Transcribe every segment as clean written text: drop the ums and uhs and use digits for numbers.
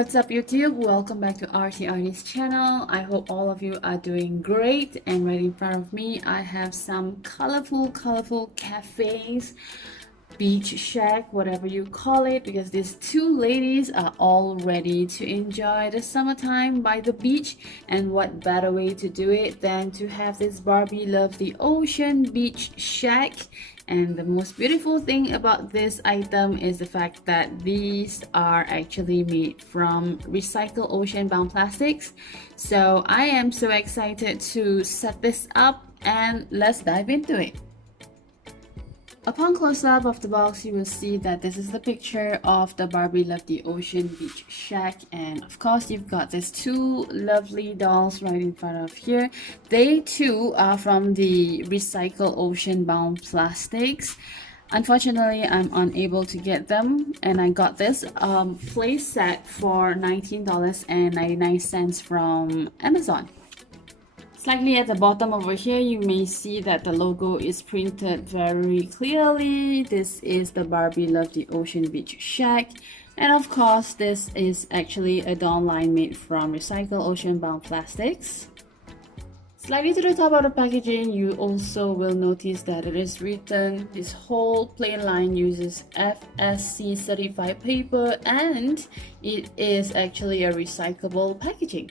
what's up YouTube? Welcome back to RT Artist channel. I hope all of you are doing great, and right in front of me I have some colorful cafes, beach shack, whatever you call it, because these two ladies are all ready to enjoy the summertime by the beach. And what better way to do it than to have this Barbie Love the Ocean beach shack. And the most beautiful thing about this item is the fact that these are actually made from recycled ocean-bound plastics. So I am so excited to set this up, and let's dive into it. Upon close-up of the box, you will see that this is the picture of the Barbie Love the Ocean beach shack, and of course you've got these two lovely dolls right in front of here. They too are from the recycled ocean-bound plastics. Unfortunately, I'm unable to get them, and I got this play set for $19.99 from Amazon. Slightly at the bottom over here, you may see that the logo is printed very clearly. This is the Barbie Love the Ocean Beach Shack. And of course, this is actually a doll line made from recycled ocean-bound plastics. Slightly to the top of the packaging, you also will notice that it is written, this whole plain line uses FSC certified paper, and it is actually a recyclable packaging.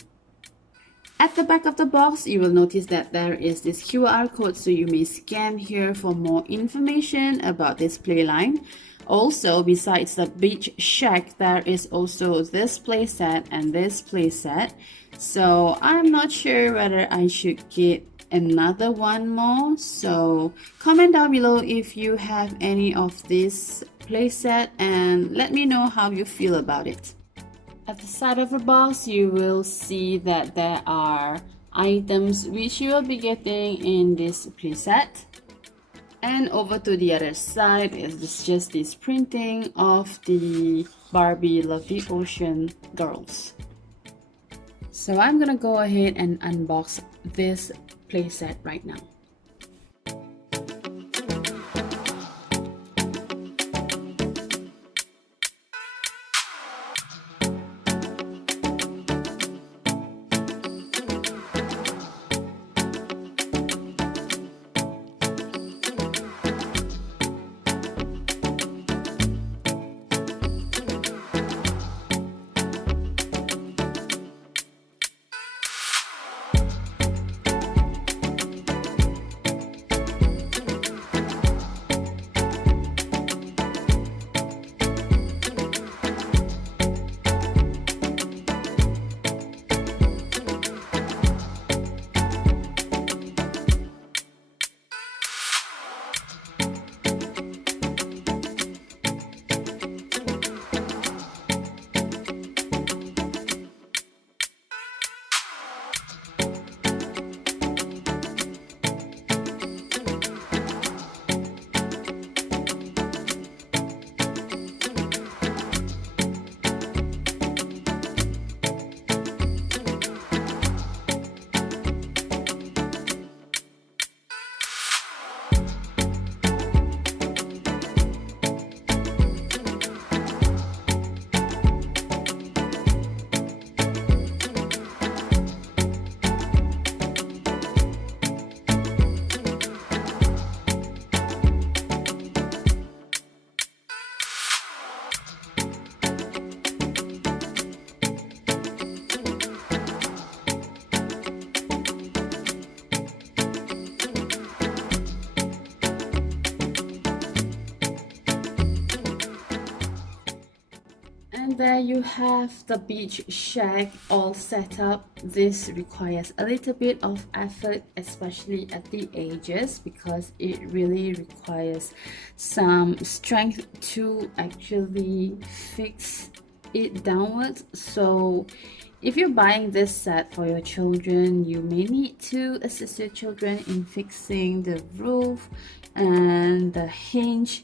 At the back of the box, you will notice that there is this QR code, so you may scan here for more information about this playline. Also, besides the beach shack, there is also this playset and this playset. So I'm not sure whether I should get another one more. So comment down below if you have any of this playset and let me know how you feel about it. At the side of the box, you will see that there are items which you will be getting in this playset. And over to the other side is just this printing of the Barbie Love the Ocean girls. So I'm gonna go ahead and unbox this playset right now. And there you have the beach shack all set up. This requires a little bit of effort, especially at the edges, because it really requires some strength to actually fix it downwards. So if you're buying this set for your children, you may need to assist your children in fixing the roof and the hinge.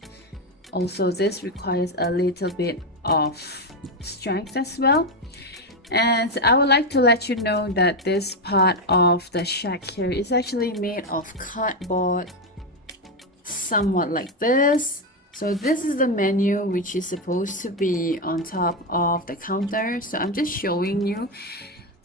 Also, this requires a little bit of strength as well. And I would like to let you know that this part of the shack here is actually made of cardboard, somewhat like this. So this is the menu which is supposed to be on top of the counter. So I'm just showing you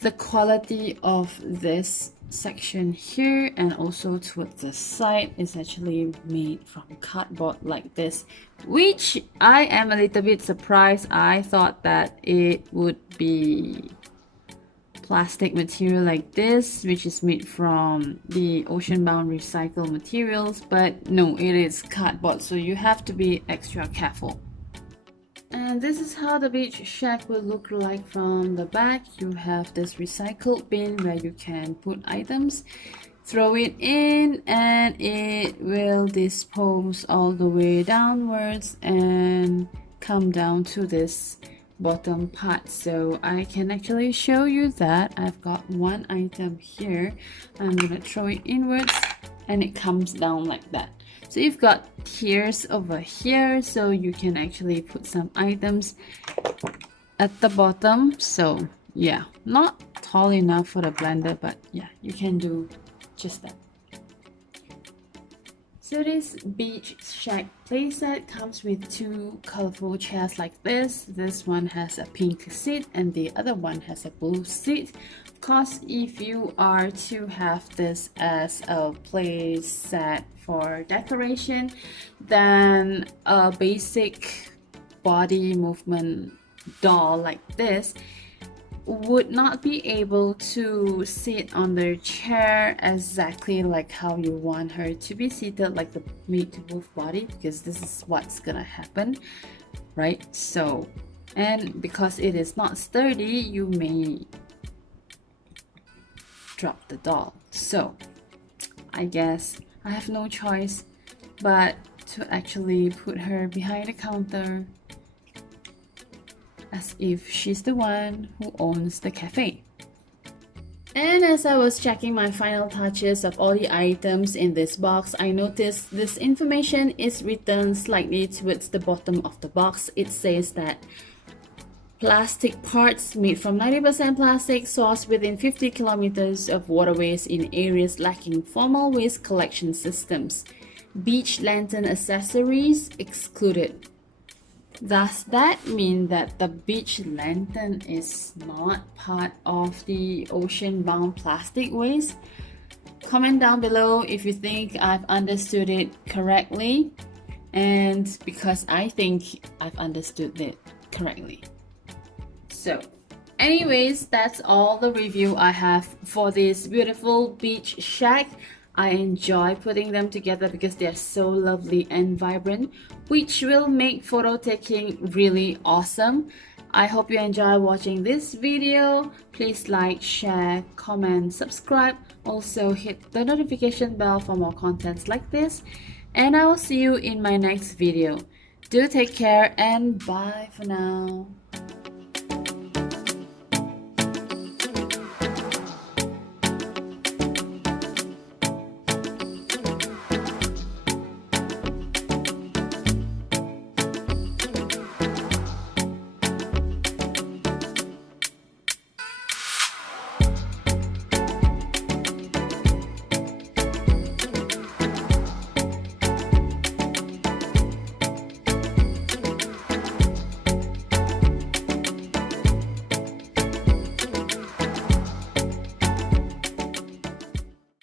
the quality of this section here, and also towards the side is actually made from cardboard like this, which I am a little bit surprised. I thought that it would be plastic material like this, which is made from the ocean-bound recycled materials, but no, it is cardboard, so you have to be extra careful. And this is how the beach shack will look like from the back. You have this recycled bin where you can put items, throw it in, and it will dispose all the way downwards and come down to this bottom part. So I can actually show you that I've got one item here. I'm gonna throw it inwards and it comes down like that. So you've got tiers over here, so you can actually put some items at the bottom. So yeah, not tall enough for the blender, but yeah, you can do just that. So this beach shack playset comes with two colorful chairs like this. This one has a pink seat and the other one has a blue seat. Of course, if you are to have this as a playset for decoration, then a basic body movement doll like this would not be able to sit on the chair exactly like how you want her to be seated, like the made to move body, because this is what's gonna happen, right? So, and because it is not sturdy, you may drop the doll. So I guess I have no choice but to actually put her behind the counter as if she's the one who owns the cafe. And as I was checking my final touches of all the items in this box, I noticed this information is written slightly towards the bottom of the box. It says that plastic parts made from 90% plastic sourced within 50 kilometers of waterways in areas lacking formal waste collection systems. Beach lantern accessories excluded. Does that mean that the beach lantern is not part of the ocean-bound plastic waste? Comment down below if you think I've understood it correctly, and because I think I've understood it correctly. So anyways, that's all the review I have for this beautiful beach shack. I enjoy putting them together because they are so lovely and vibrant, which will make photo taking really awesome. I hope you enjoy watching this video. Please like, share, comment, subscribe. Also hit the notification bell for more contents like this. And I will see you in my next video. Do take care and bye for now.